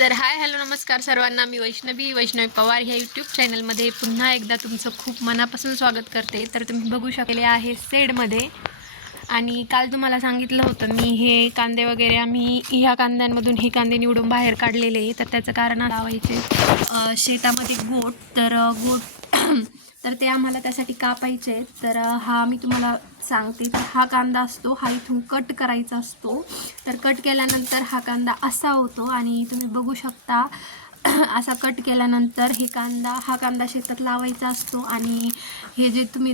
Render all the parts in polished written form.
तर hi hello नमस्कार सर्वांना. मी वैष्णवी पवार ह्या यूट्यूब चॅनलमध्ये पुन्हा एकदा तुमचं खूप मनापासून स्वागत करते. तर तुम्ही बघू शकले आहे शेडमध्ये, आणि काल तुम्हाला सांगितलं होतं मी हे कांदे वगैरे आम्ही ह्या कांद्यांमधून हे कांदे निवडून बाहेर काढलेले. तर त्याचं कारण लावायचे शेतामध्ये गोट, तर गोट तर ते आम्हाला त्यासाठी कापायचे आहेत. तर हा मी तुम्हाला सांगते. तर हा कांदा असतो, हा इथून कट करायचा असतो. तर कट केल्यानंतर हा कांदा असा होतो, आणि तुम्ही बघू शकता असा कट केल्यानंतर हा कांदा शेतात लावायचा असतो. आणि हे जे तुम्ही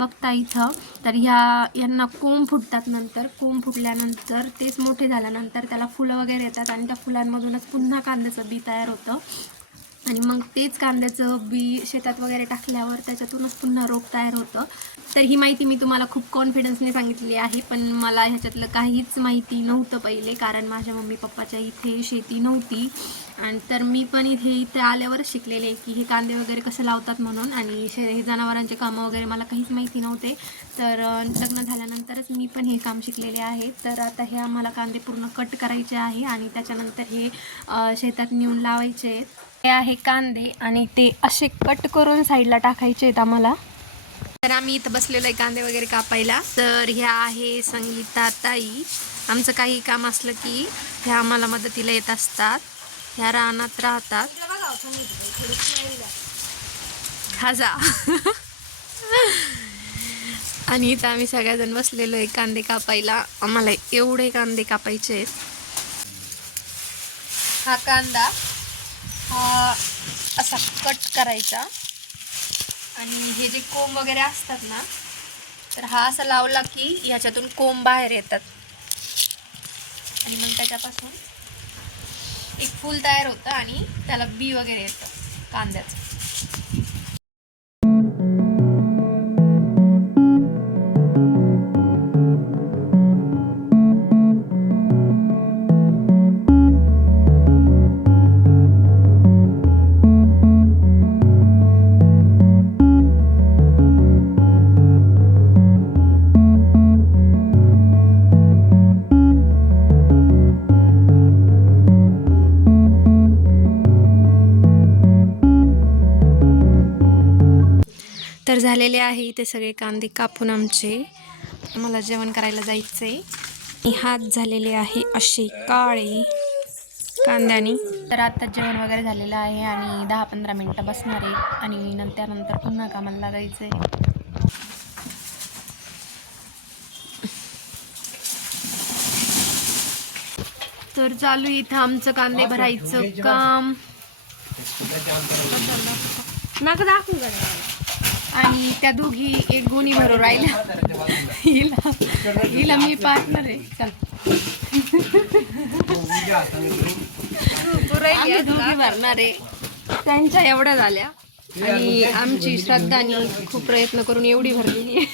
बघता इथं, तर यांना कोंब फुटतात. नंतर कोंब फुटल्यानंतर तेच मोठे झाल्यानंतर त्याला फुलं वगैरे येतात, आणि त्या फुलांमधूनच पुन्हा कांद्याचं बी तयार होतं. आणि मग तेच कांद्याचं बी शेतात वगैरे टाकल्यावर त्याच्यातूनच पुन्हा रोप तयार होतं. तर ही माहिती मी तुम्हाला खूप कॉन्फिडन्सने सांगितली आहे, पण मला ह्याच्यातलं काहीच माहिती नव्हतं पहिले, कारण माझ्या मम्मी पप्पाच्या इथे शेती नव्हती. आणि तर मी पण इथे आल्यावरच शिकलेले की हे कांदे वगैरे कसं लावतात म्हणून. आणि हे जनावरांचे कामं वगैरे मला काहीच माहिती नव्हते. तर लग्न झाल्यानंतरच मी पण हे काम शिकलेले आहे. तर आता हे आम्हाला कांदे पूर्ण कट करायचे आहे, आणि त्याच्यानंतर हे शेतात नेऊन लावायचे आहेत. हे आहे कांदे, आणि ते असे कट करून साईडला टाकायचे आहेत आम्हाला. तर आम्ही इथं बसलेलो आहे कांदे वगैरे कापायला. तर ह्या आहे संगीता ताई. आमचं काही काम असलं की ह्या आम्हाला मदतीला येत असतात. ह्या रानात राहतात. खाजा आणि इथं आम्ही सगळ्याजण बसलेलो आहे कांदे कापायला. आम्हाला एवढे कांदे कापायचे आहेत. हा कांदा हा असा कट करायचा, आणि हे जे कोंब वगैरे असतात ना, तर हा असा लावला की ह्याच्यातून कोंब बाहेर येतात, आणि मग त्याच्यापासून एक फूल तयार होतं, आणि त्याला बी वगैरे येतं कांद्याचं. तर झालेले आहे इथे सगळे कांदे कापून आमचे. मला जेवण करायला जायचंय. हात झालेले आहे असे काळे कांद्याने. तर आता जेवण वगैरे झालेलं आहे, आणि 10-15 मिनटं बसणार आहे, आणि नंतर पुन्हा कामाला लागायचंय. तर चालू इथं आमचं कांदे भरायचं काम. नका दाखवू. आणि त्या दोघी एक गोणी भरून राहिल्या. हिला मी पार्टनर आहे. चल आम्ही दोघी भरणार आहे. त्यांच्या एवढ्या झाल्या, आणि आमची श्रद्धानी खूप प्रयत्न करून एवढी भरलेली आहे.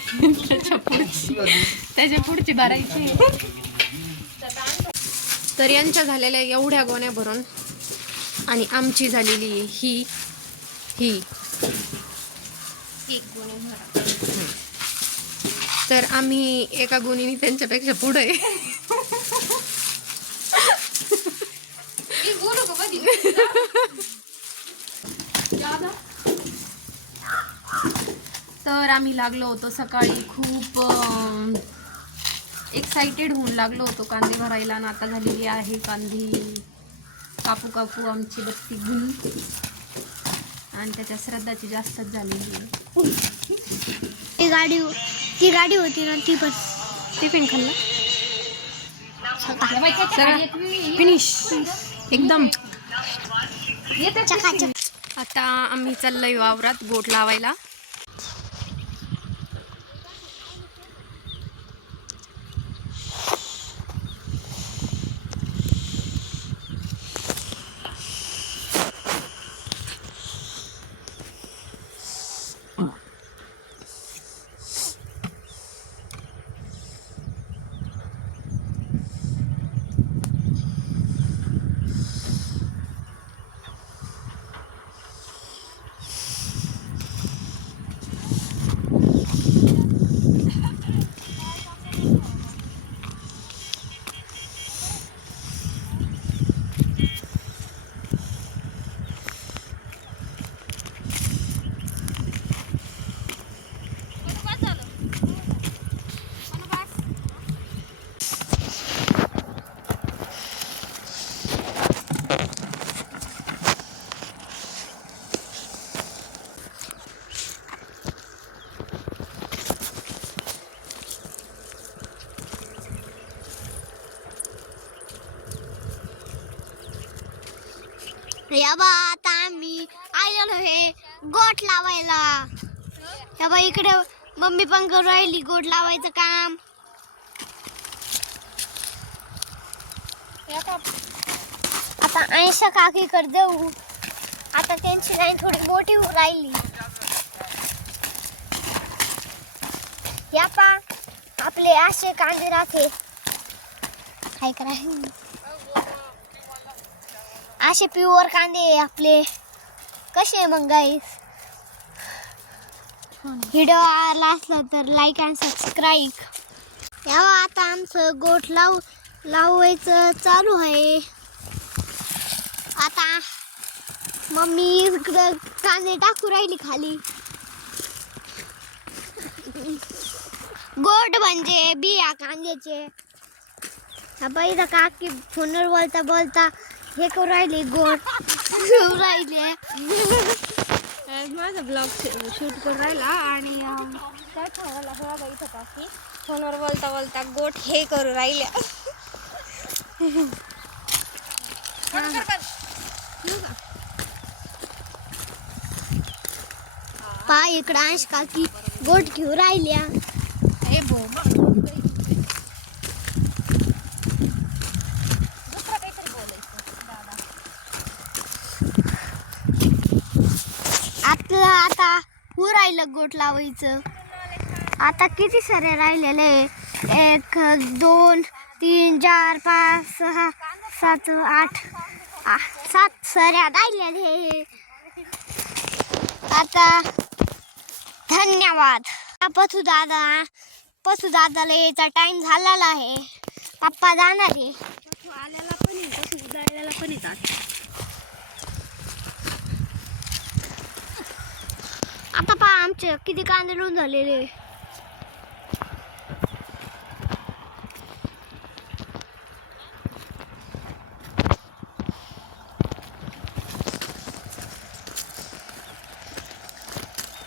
त्याच्या पुढची भरायची. तर यांच्या झालेल्या एवढ्या गोण्या भरून, आणि आमची झालेली ही एक गोणी भरा. तर आम्ही एका गोणीने त्यांच्यापेक्षा पुढे आहे. तर आम्ही लागलो होतो सकाळी, खूप एक्साइटेड होऊन लागलो होतो कांदे भरायला. आणि आता झालेली आहे कांदे कापू आमची बत्ती गुल, आणि त्याच्या श्रद्धाची जास्तच झालेली आहे. ती गाडी होती ना, ती पण टिफिन खाल्ला फिनिश एकदम. आता आम्ही चाललोय वावरात गोट लावायला. या बा आता आम्ही आलेलो हे गोट लावायला. या बा इकडे मम्मी पण करू राहिली गोट लावायचं काम. आता आयशा काकीकडे जाऊ. आता त्यांची लाईन थोडी मोठी होऊ राहिली. या पा आपले असे कांदे राहते काय करायचं असे प्युअर कांदे आपले कसे मग गाईस. व्हिडिओ आवडला असला तर लाईक आणि सबस्क्राईब. यावं आता आमचं गोठ लावायचं चालू आहे. आता मम्मी इकडं कांदे टाकू राहिली खाली. गोट म्हणजे बिया कांद्याचे. इथं काकी फोनवर बोलता बोलता हे करू राहिली गोट राहिले. माझा ब्लॉग शूट करून राहिला आणि काय सांगायला बघा इथं काकी फोनवर बोलता बोलता गोट हे करू राहिल्या. पा इकडं अंश काकी गोट घेऊ राहिल्या. आपलं आता हो राहिलं गोट लावायचं. आता किती सऱ्या राहिलेले 1 2 3 4 5 6 7 8 7 सऱ्या राहिलेले. आता धन्यवाद. पशु दादाला यायचा टाइम झालेला आहे. पप्पा जाणार आहे. आल्याला पण येतो उदाळल्याला पण येतात. आता पहा आमचे किती कांदे लून झालेले.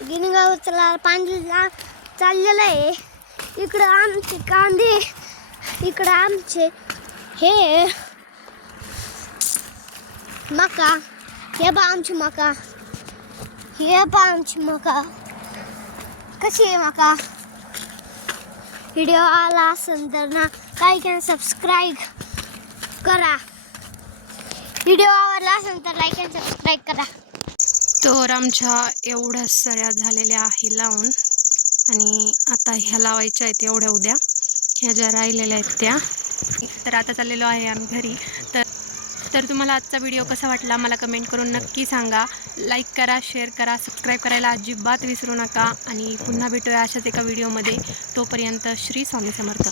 गिनगावला पाणी चाललेलं आहे. इकडं आमचे कांदे इकडं आमचे हे मका. हे बा आमची मका. हे पहा आमची मका कशी आहे मका. व्हिडिओ आला असेल तर ना लाईक आणि सबस्क्राईब करा. व्हिडिओ आवडला असेल तर लाईक आणि सबस्क्राईब करा. तर आमच्या एवढ्या सऱ्या झालेल्या आहे लावून आणि आता ह्या लावायच्या आहेत एवढ्या उद्या. ह्या ज्या राहिलेल्या आहेत त्या. तर आता चाललेलो आहे आम्ही घरी. तर तुम्हाला आजचा व्हिडिओ कसा वाटला मला कमेंट करून नक्की सांगा. लाईक करा, शेअर करा, सबस्क्राईब करायला अजिबात विसरू नका आणि पुन्हा भेटूया अशाच एका व्हिडिओमध्ये. तोपर्यंत श्री स्वामी समर्थ.